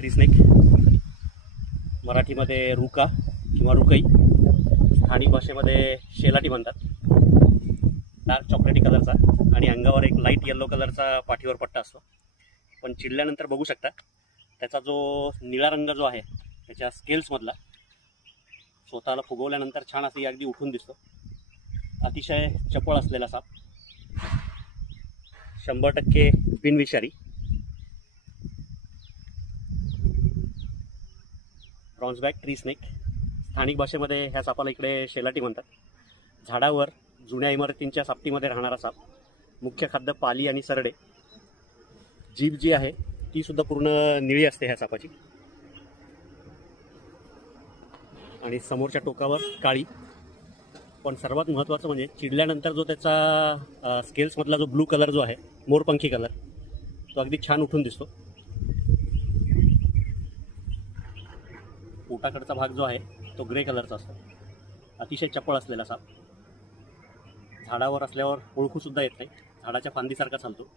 Tree snake, मराठीमध्ये रुका किंवा रुकई, स्थानिक भाषेमध्ये शेलाटी म्हणतात. डार्क चॉकलेटी कलरचा आणि अंगावर एक लाईट येलो कलरचा पाठीवर पट्टा असतो. पण चिडल्यानंतर बघू शकता त्याचा जो निळा रंग जो आहे त्याच्या स्केल्समधला स्वतःला फुगवल्यानंतर छान अशी अगदी उठून दिसतो. अतिशय चपळ असलेला साप, 100% बिनविषारी. ब्रॉन्झबॅक ट्री स्नेक, स्थानिक भाषेमध्ये ह्या सापाला इकडे शेलाटी म्हणतात. झाडावर जुन्या इमारतींच्या सापटीमध्ये राहणारा साप. मुख्य खाद्य पाली आणि सरडे. जीभ जी आहे ती सुद्धा पूर्ण निळी असते ह्या सापाची आणि समोरच्या टोकावर काळी. पण सर्वात महत्त्वाचं म्हणजे चिडल्यानंतर जो त्याचा स्केल्समधला जो ब्लू कलर जो आहे, मोरपंखी कलर, तो अगदी छान उठून दिसतो. पोटाकडचा भाग जो आहे तो ग्रे कलरचा असतो. अतिशय चपळ असलेला साप. झाडावर असल्यावर ओळखूसुद्धा येत नाही, झाडाच्या फांदीसारखा चालतो.